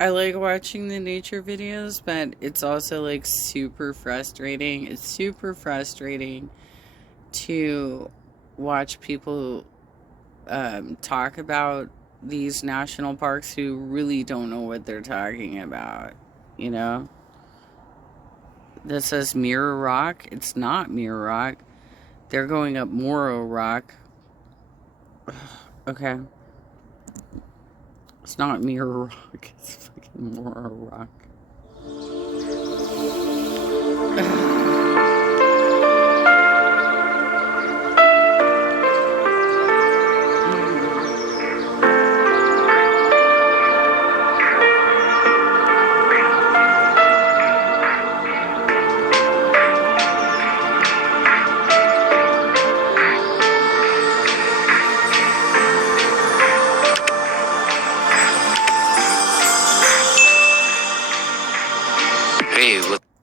I like watching the nature videos, but it's also like super frustrating. It's super frustrating to watch people talk about these national parks who really don't know what they're talking about. You know, that says Mirror Rock. It's not Mirror Rock. They're going up Morro Rock. Okay. It's not Mirror Rock. It's fucking Morro Rock.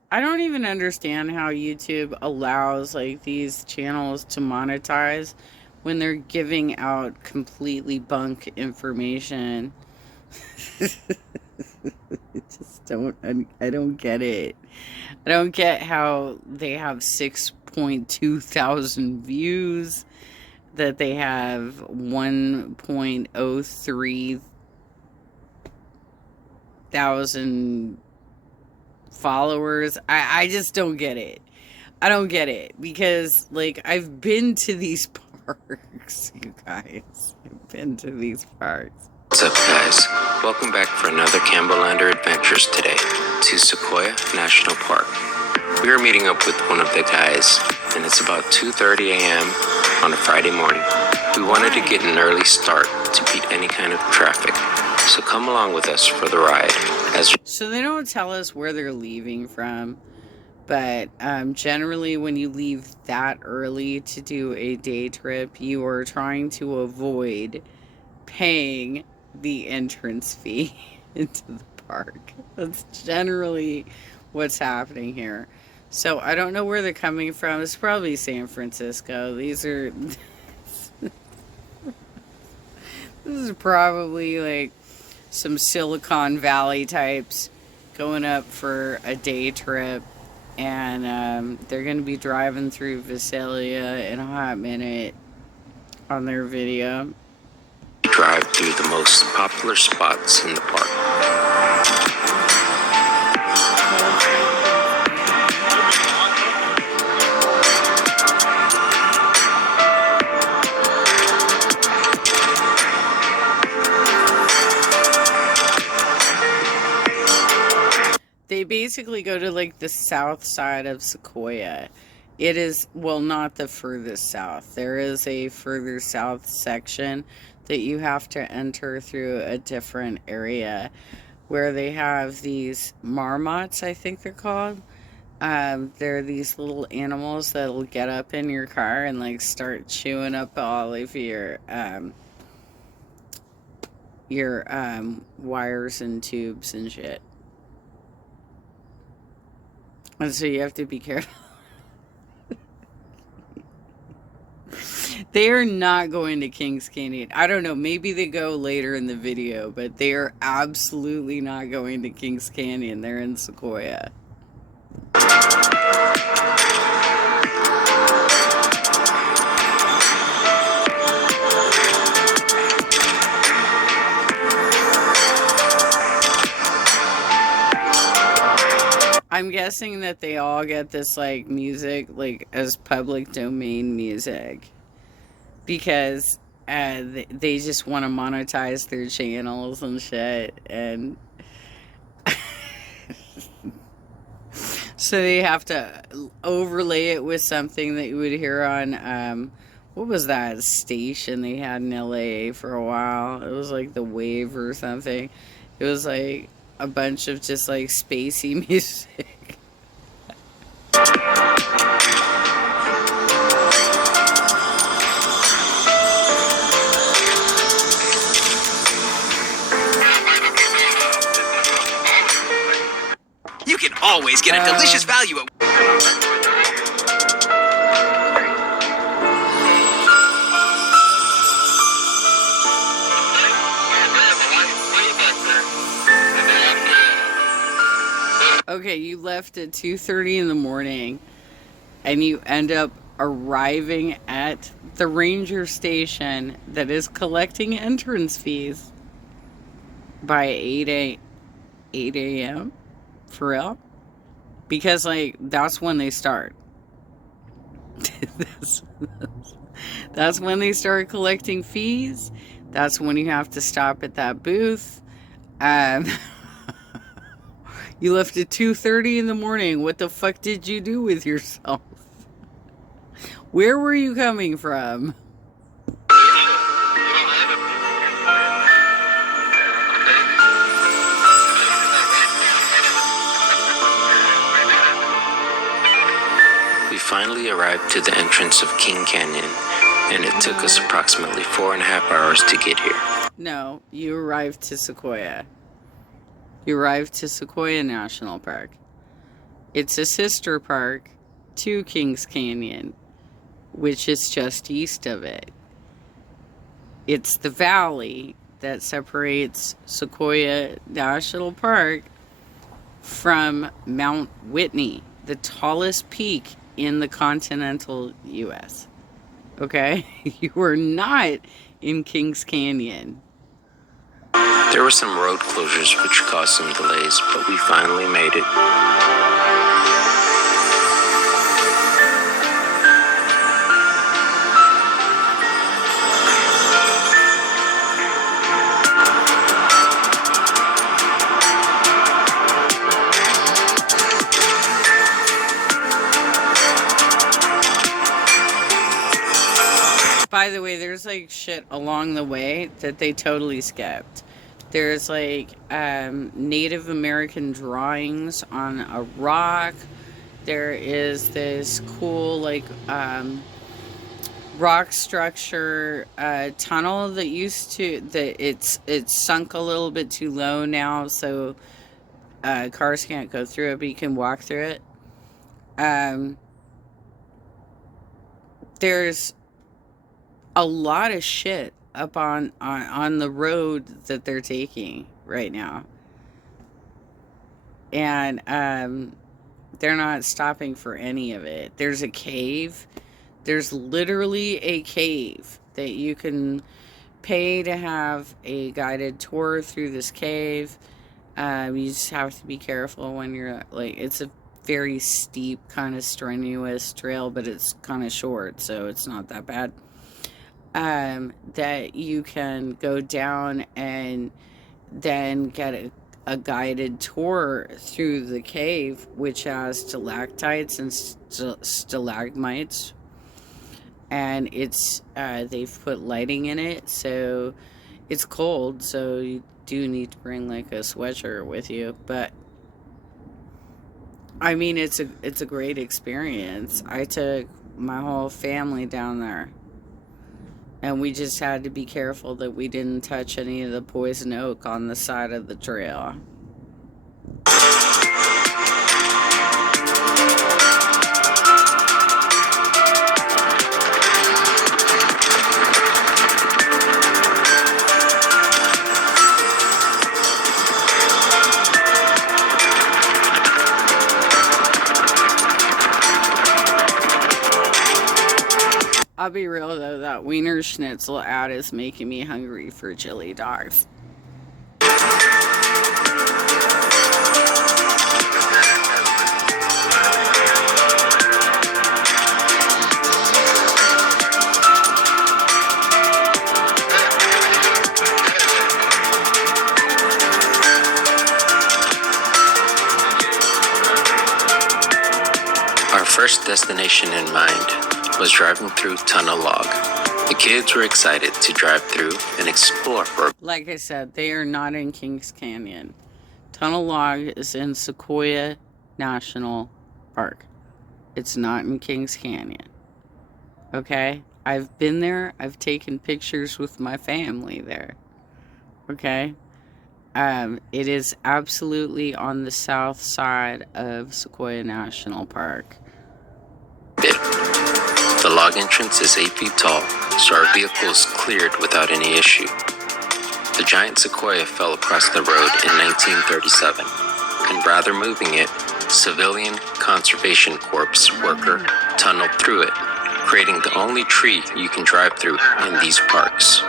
I don't even understand how YouTube allows like these channels to monetize when they're giving out completely bunk information. I don't get it. I don't get how they have 6.2 thousand views, that they have 1.03 thousand followers. I just don't get it. I don't get it because like I've been to these parks, you guys. I've been to these parks. What's up, guys? Welcome back for another Campbellander Adventures today to Sequoia National Park. We are meeting up with one of the guys, and it's about 2:30 a.m. on a Friday morning. We wanted to get an early start to beat any kind of traffic, so come along with us for the ride. So they don't tell us where they're leaving from, but generally when you leave that early to do a day trip, you are trying to avoid paying the entrance fee into the park. That's generally what's happening here. So I don't know where they're coming from. It's probably San Francisco. These are this is probably like some Silicon Valley types going up for a day trip, and they're going to be driving through Visalia in a hot minute on their video. Drive through the most popular spots in the park. They basically go to like the south side of Sequoia. It is, well, not the furthest south. There is a further south section that you have to enter through a different area where they have these marmots, I think they're called. They're these little animals that'll get up in your car and like start chewing up all of your wires and tubes and shit. And so you have to be careful. They are not going to Kings Canyon. I don't know. Maybe they go later in the video, but they are absolutely not going to Kings Canyon. They're in Sequoia. I'm guessing that they all get this like music like as public domain music because they just want to monetize their channels and shit, and so they have to overlay it with something that you would hear on what was that station they had in LA for a while? It was like the Wave or something. It was like a bunch of just like spacey music. You can always get a delicious value at... Okay, you left at 2:30 in the morning and you end up arriving at the ranger station that is collecting entrance fees by 8 a.m. For real? Because, like, that's when they start. that's, that's when they start collecting fees. That's when you have to stop at that booth. You left at 2:30 in the morning. What the fuck did you do with yourself? Where were you coming from? We finally arrived to the entrance of King Canyon, and it took us approximately 4.5 hours to get here. No, you arrived to Sequoia. You arrived to Sequoia National Park. It's a sister park to Kings Canyon, which is just east of it. It's the valley that separates Sequoia National Park from Mount Whitney, the tallest peak in the continental U.S. Okay? You are not in Kings Canyon. There were some road closures which caused some delays, but we finally made it. By the way, there's like shit along the way that they totally skipped. There's like Native American drawings on a rock. There is this cool like rock structure tunnel that used to it's sunk a little bit too low now, so cars can't go through it, but you can walk through it. There's a lot of shit up on the road that they're taking right now, and they're not stopping for any of it. There's a cave. There's literally a cave that you can pay to have a guided tour through this cave. You just have to be careful when you're like, it's a very steep, kind of strenuous trail, but it's kind of short, so it's not that bad. That you can go down and then get a guided tour through the cave, which has stalactites and stalagmites, and it's they've put lighting in it, so it's cold, so you do need to bring like a sweatshirt with you. But I mean, it's a great experience. I took my whole family down there, and we just had to be careful that we didn't touch any of the poison oak on the side of the trail. I'll be real though, that Wiener Schnitzel ad is making me hungry for chili dogs. Our first destination in mind was driving through Tunnel Log. The kids were excited to drive through and explore for... Like I said, they are not in Kings Canyon. Tunnel Log is in Sequoia National Park. It's not in Kings Canyon. Okay? I've been there. I've taken pictures with my family there. Okay? It is absolutely on the south side of Sequoia National Park. The log entrance is 8 feet tall, so our vehicles cleared without any issue. The giant sequoia fell across the road in 1937, and rather moving it, civilian conservation corps worker tunneled through it, creating the only tree you can drive through in these parks.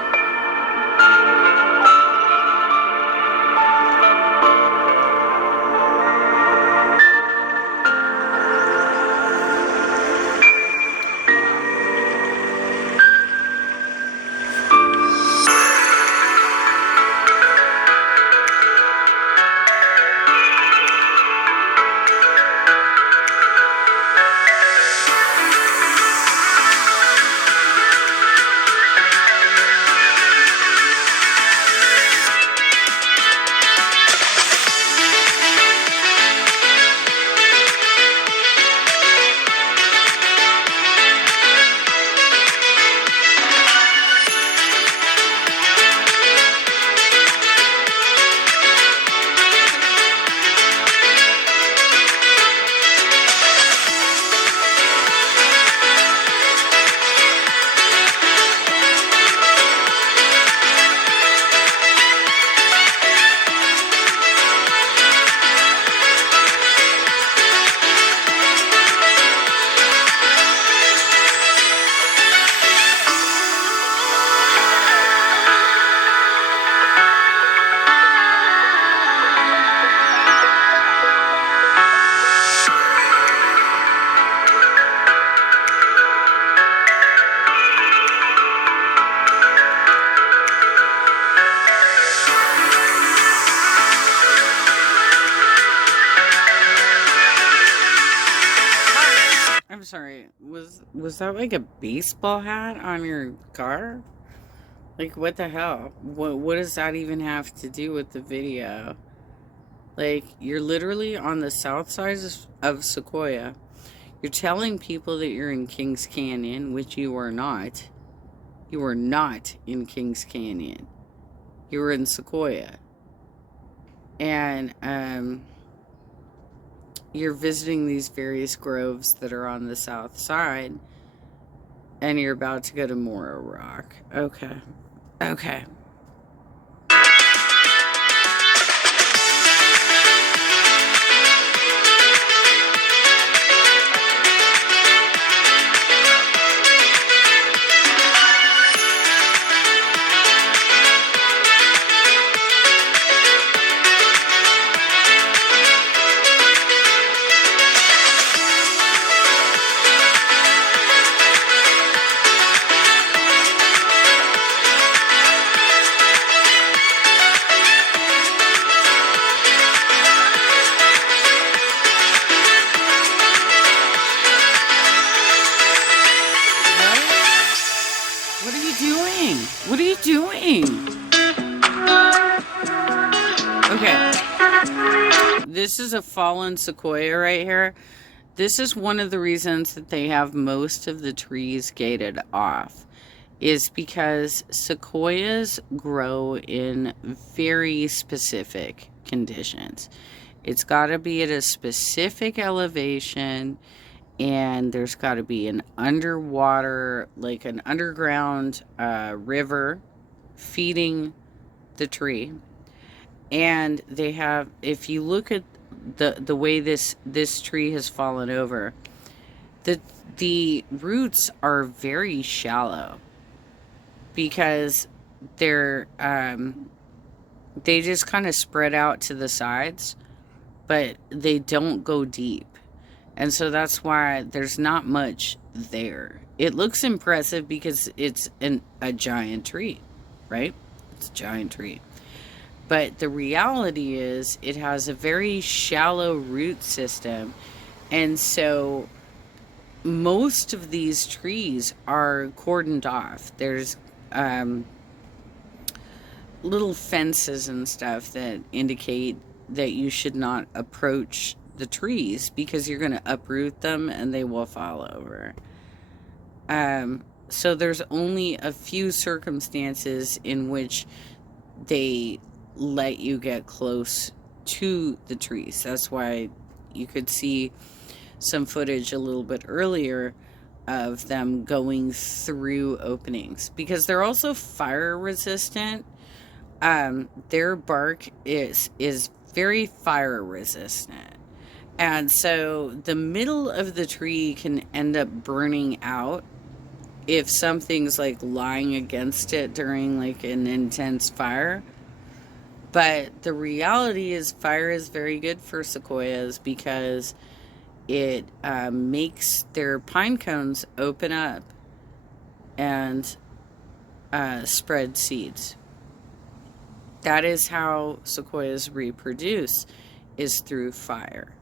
I'm sorry. Was that like a baseball hat on your car? Like, what the hell? What does that even have to do with the video? Like, you're literally on the south side of Sequoia. You're telling people that you're in Kings Canyon, which you are not. You are not in Kings Canyon. You were in Sequoia. And you're visiting these various groves that are on the south side. And you're about to go to Mora Rock. Okay. Okay. What are you doing? Okay. This is a fallen sequoia right here. This is one of the reasons that they have most of the trees gated off, is because sequoias grow in very specific conditions. It's got to be at a specific elevation, and there's got to be an underwater, like an underground river feeding the tree. And they have, if you look at the way this tree has fallen over, the roots are very shallow, because they're they just kind of spread out to the sides, but they don't go deep. And so that's why there's not much there. It looks impressive because it's a giant tree, right? It's a giant tree. But the reality is it has a very shallow root system. And so most of these trees are cordoned off. There's little fences and stuff that indicate that you should not approach the trees, because you're going to uproot them and they will fall over. So there's only a few circumstances in which they let you get close to the trees. That's why you could see some footage a little bit earlier of them going through openings, because they're also fire resistant. Their bark is very fire resistant. And so the middle of the tree can end up burning out if something's like lying against it during like an intense fire. But the reality is fire is very good for sequoias because it makes their pine cones open up and spread seeds. That is how sequoias reproduce, is through fire.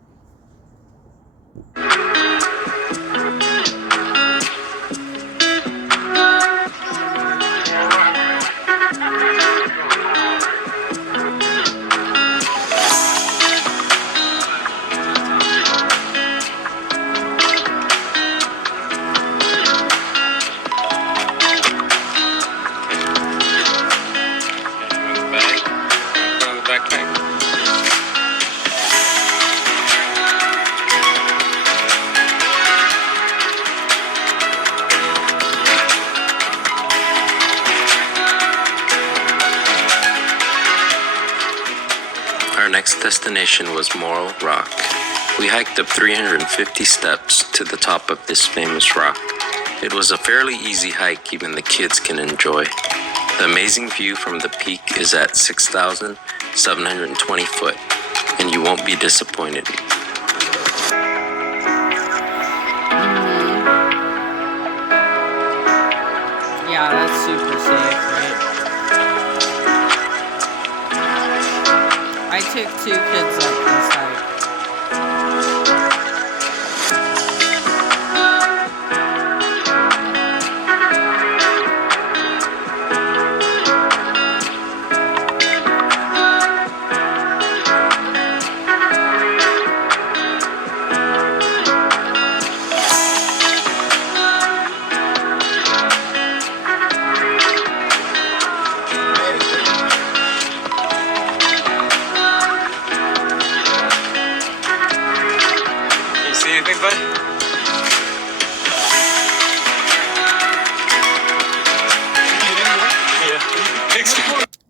Our next destination was Morro Rock. We hiked up 350 steps to the top of this famous rock. It was a fairly easy hike even the kids can enjoy. The amazing view from the peak is at 6,720 foot, and you won't be disappointed. Yeah, that's super safe, right? I took 2 kids up this hike.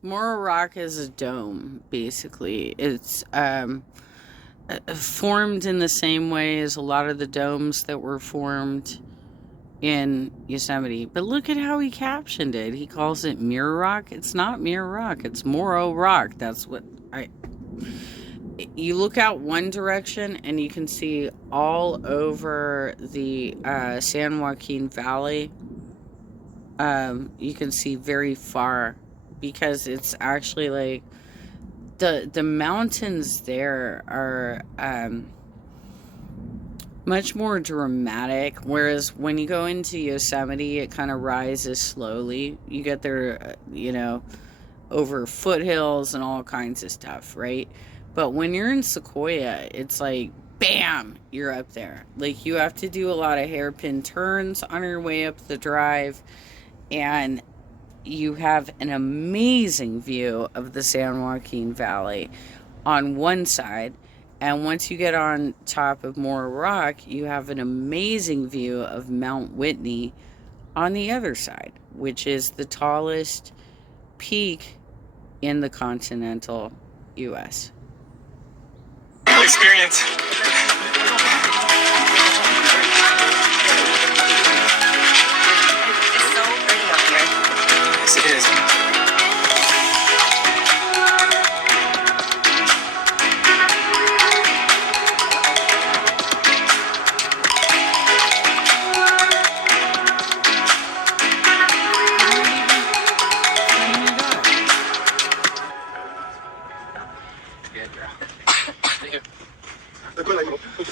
Morro Rock is a dome, basically. It's formed in the same way as a lot of the domes that were formed in Yosemite. But look at how he captioned it. He calls it Mirror Rock. It's not Mirror Rock. It's Morro Rock. That's what you look out one direction and you can see all over the San Joaquin Valley. You can see very far because it's actually like the mountains there are much more dramatic, whereas when you go into Yosemite it kind of rises slowly. You get there over foothills and all kinds of stuff, right? But when you're in Sequoia, it's like bam, you're up there. Like you have to do a lot of hairpin turns on your way up the drive, and you have an amazing view of the San Joaquin Valley on one side. And once you get on top of Morro Rock, you have an amazing view of Mount Whitney on the other side, which is the tallest peak in the continental U.S. Experience. Yes, it is.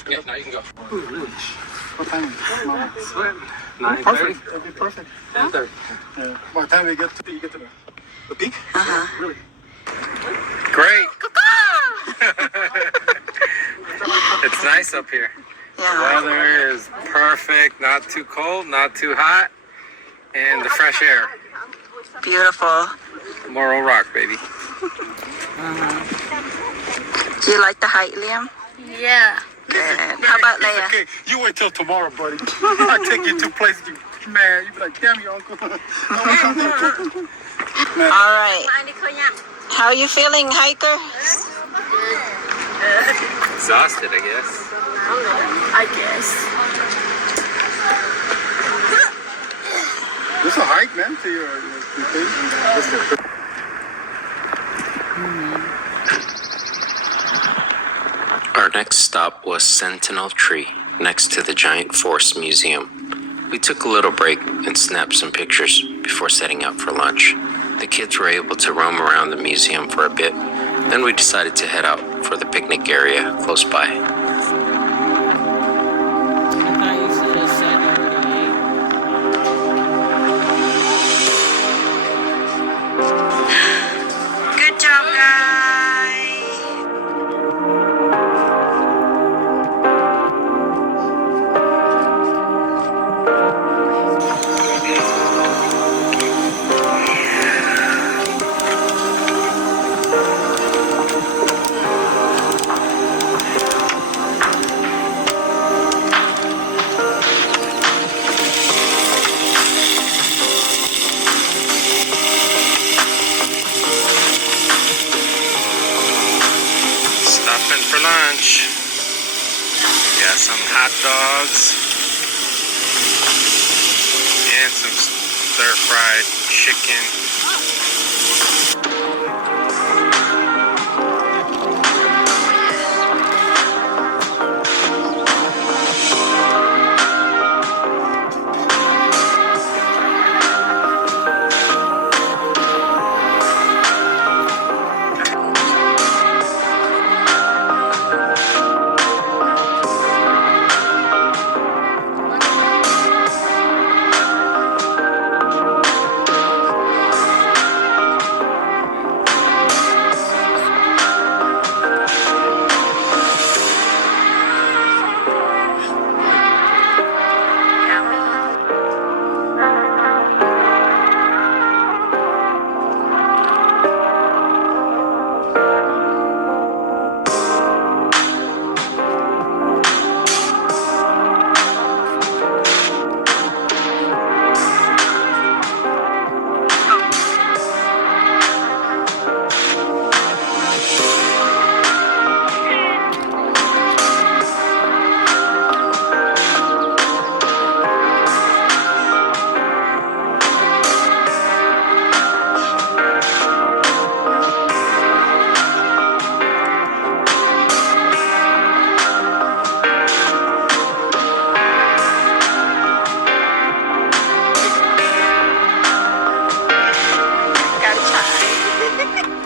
Yeah, now you can go. Ooh, really? What time? 9:30. Perfect. That'd be perfect. 10:30. Yeah. By the time you get to the peak? Really? Great. It's nice up here. Yeah. The weather is perfect. Not too cold, not too hot, and the fresh air. Beautiful. Morro Rock, baby. Do you like the hike, Liam? Yeah. Good. How about Leia? Okay, you wait till tomorrow, buddy. I'll take you to places you man. You be like, damn, your uncle. All right. How are you feeling, hiker? exhausted, I guess. I guess. It's a hike, man, to your thing. Our next stop was Sentinel Tree, next to the Giant Force Museum. We took a little break and snapped some pictures before setting out for lunch. The kids were able to roam around the museum for a bit, then we decided to head out for the picnic area close by. I thought you should have said you already ate. Good job, guys. Stopping for lunch. Got some hot dogs and some stir-fried chicken.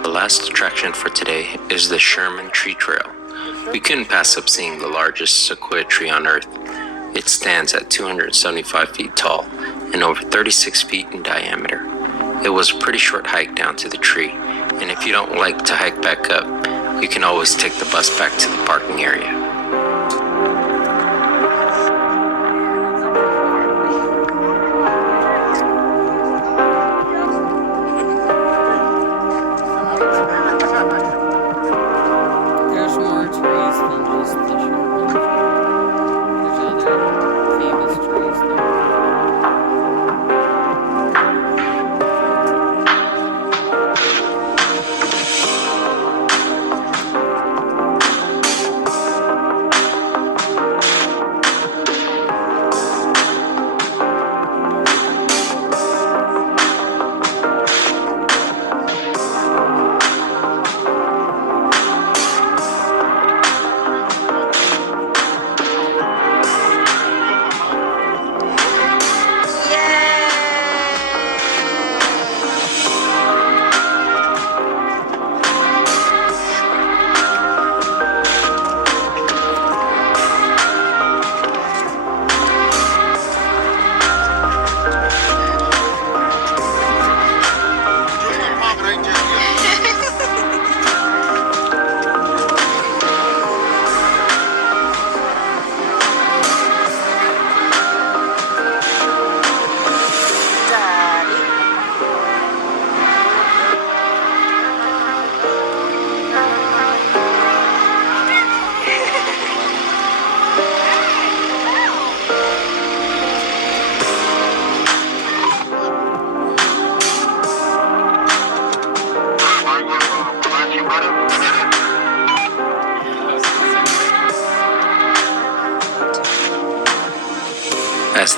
The last attraction for today is the Sherman Tree Trail. We couldn't pass up seeing the largest sequoia tree on Earth. It stands at 275 feet tall and over 36 feet in diameter. It was a pretty short hike down to the tree, and if you don't like to hike back up, you can always take the bus back to the parking area. There's more trees than just the Sherman. There's other famous trees there.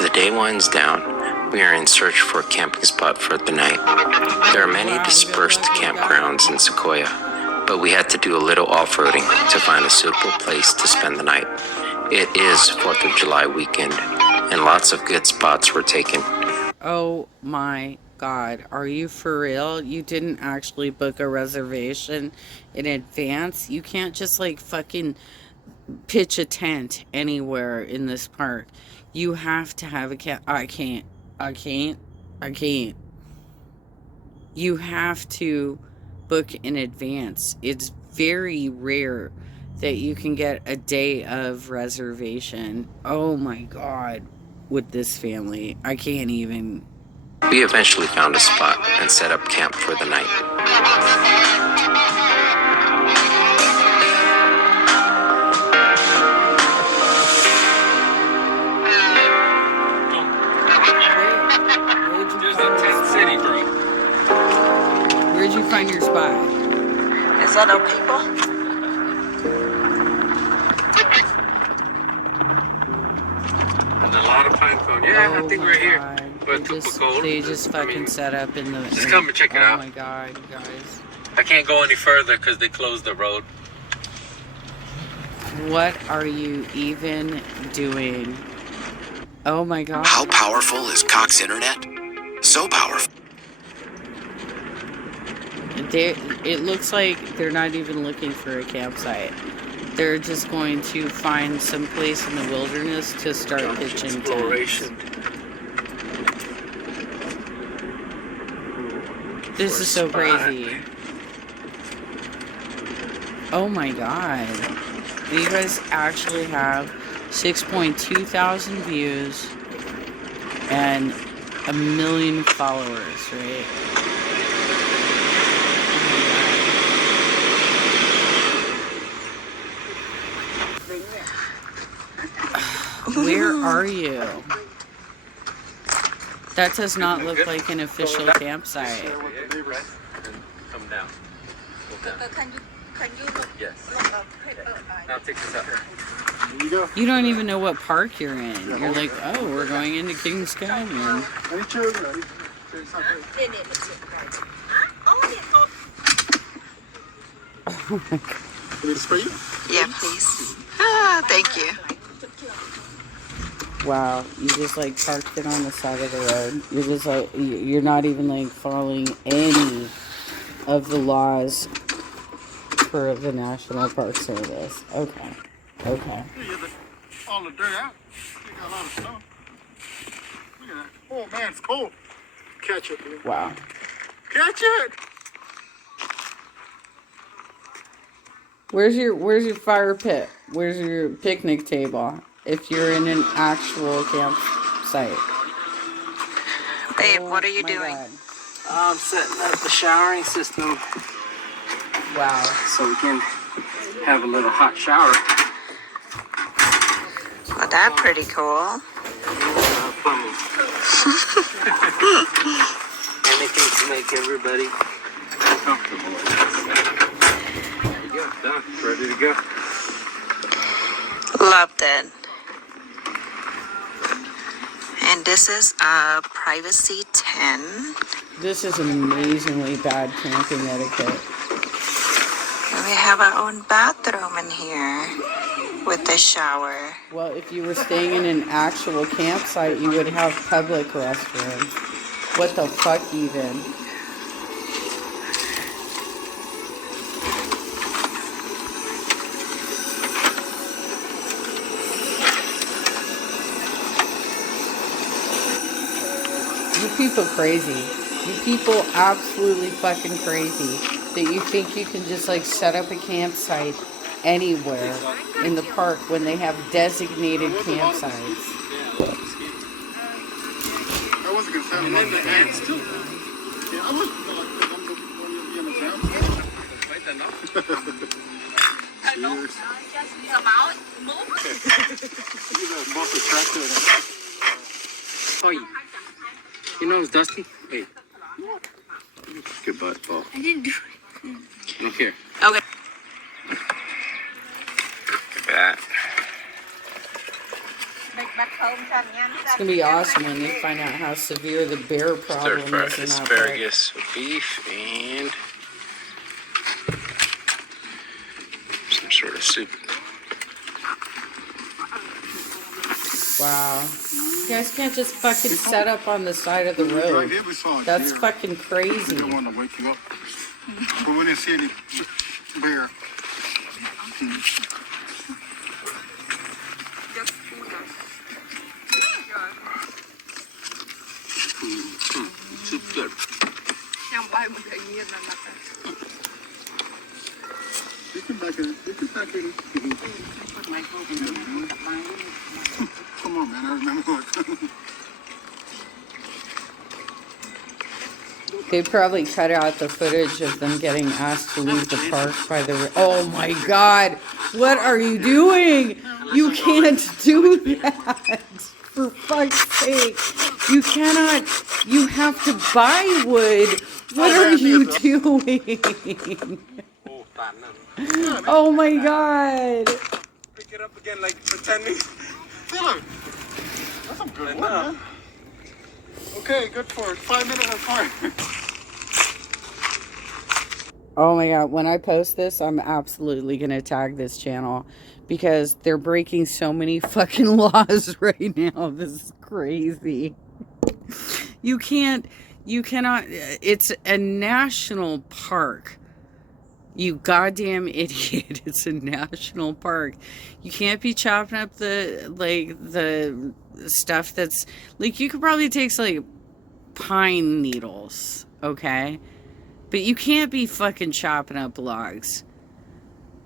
the day winds down, we are in search for a camping spot for the night. There are many dispersed campgrounds in Sequoia, but we had to do a little off-roading to find a suitable place to spend the night. It is 4th of July weekend, and lots of good spots were taken. Oh my God, are you for real? You didn't actually book a reservation in advance? You can't just like fucking pitch a tent anywhere in this park. You have to have a cat. I can't. You have to book in advance. It's very rare that you can get a day of reservation. Oh my God, with this family. I can't even. We eventually found a spot and set up camp for the night. Where'd you find your spot? Is that no people? And a lot of pine cone. Yeah, I think we're here. But They just fucking set up in the. Just come and check it out. Oh my God, you guys. I can't go any further because they closed the road. What are you even doing? Oh my God. How powerful is Cox Internet? So powerful. It looks like they're not even looking for a campsite. They're just going to find some place in the wilderness to start pitching tents. This is so crazy. Oh my God. You guys actually have 6.2 thousand views and 1 million followers, right? Where are you? That does not look like an official campsite. Come down. Can you look? Yes. Paper? Now take this out. You don't even know what park you're in. You're like, oh, we're going into Kings Canyon. Yeah, please. Ah, thank you. Wow, you just like parked it on the side of the road. You're just like, you're not even like following any of the laws for the National Park Service. Okay. All the dirt out. We got a lot of snow. Look at that. Oh man, it's cold. Catch it, dude. Wow. Catch it! Where's your fire pit? Where's your picnic table? If you're in an actual campsite. Babe, what are you my doing? God. I'm setting up the showering system Wow. so we can have a little hot shower. Well, that's pretty cool. Plumbing. Anything to make everybody comfortable. There you go, done, ready to go. Loved it. And this is a privacy 10. This is amazingly bad camping etiquette. And we have our own bathroom in here with the shower. Well, if you were staying in an actual campsite, you would have public restrooms. What the fuck even? You people crazy. You people absolutely fucking crazy that you think you can just like set up a campsite anywhere in the park when they have designated campsites. I wasn't gonna say I'm in the ants too. Yeah, I was. Oh, you know it's dusty? Hey. Good butt, Paul. I didn't do Look here. it. Okay. Look at that. It's gonna be awesome when they find out how severe the bear problem Stir is fry in that park. asparagus with beef and some sort of soup. Wow. You guys can't just fucking set up on the side of the road. Right here we saw a That's deer. fucking We crazy. don't want to wake you up. But we didn't see any bear. Soup's good. You can back it in. You can back it in. Come on, man. I remember what. They probably cut out the footage of them getting asked to leave the park by the... Oh my god! What are you doing? You can't do that! For fuck's sake. You cannot... You have to buy wood. What are you doing? Oh my god! Pick it up again like for 10 minutes. Taylor, that's some good wood, man. Okay, good for 5 minutes of fire. Oh my god, when I post this, I'm absolutely gonna tag this channel because they're breaking so many fucking laws right now. This is crazy. You cannot, it's a national park. You goddamn idiot. It's a national park. You can't be chopping up the stuff that's, like, you could probably take, like, pine needles, okay? But you can't be fucking chopping up logs.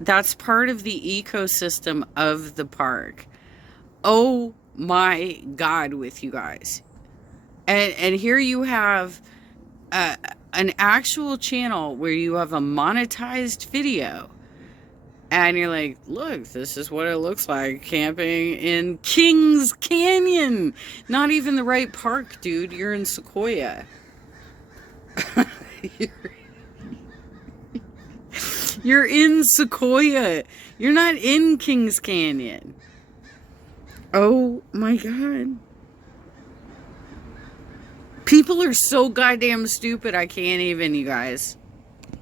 That's part of the ecosystem of the park. Oh my god, with you guys. And here you have an actual channel where you have a monetized video. And you're like, look, this is what it looks like camping in Kings Canyon. Not even the right park, dude. You're in Sequoia. You're in Sequoia. You're not in Kings Canyon. Oh my god. People are so goddamn stupid, I can't even, you guys.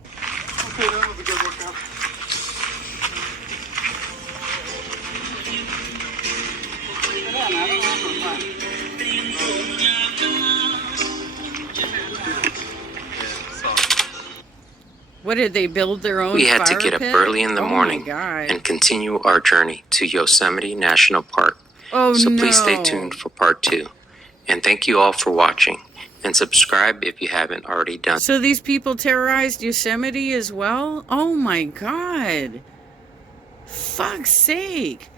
Okay, that was a good workout. What did they build their own We had to fire get up pit? early in the Oh my morning God. and continue our journey to Yosemite National Park. Oh So no. please stay tuned for part 2. And thank you all for watching. And subscribe if you haven't already done. So these people terrorized Yosemite as well? Oh my god. Fuck's sake.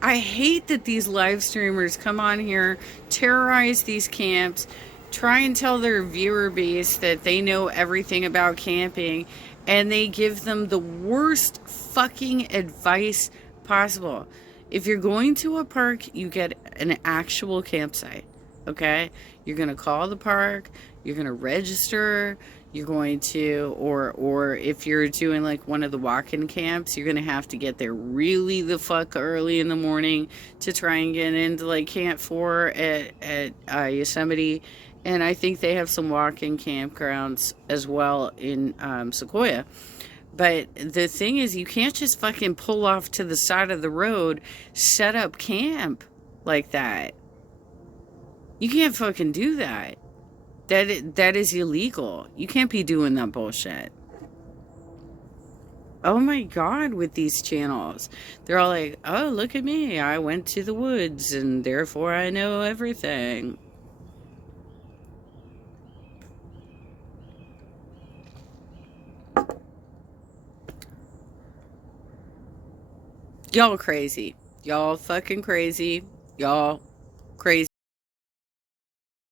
I hate that these live streamers come on here, terrorize these camps, try and tell their viewer base that they know everything about camping, and they give them the worst fucking advice possible. If you're going to a park, you get an actual campsite, okay? You're going to call the park, you're going to register, you're going to, or if you're doing like one of the walk-in camps, you're going to have to get there really the fuck early in the morning to try and get into like Camp 4 at Yosemite. And I think they have some walk-in campgrounds as well in Sequoia. But the thing is, you can't just fucking pull off to the side of the road, set up camp like that. You can't fucking do that. That is illegal. You can't be doing that bullshit. Oh my god, with these channels. They're all like, oh, look at me. I went to the woods and therefore I know everything. Y'all crazy. Y'all fucking crazy. Y'all crazy.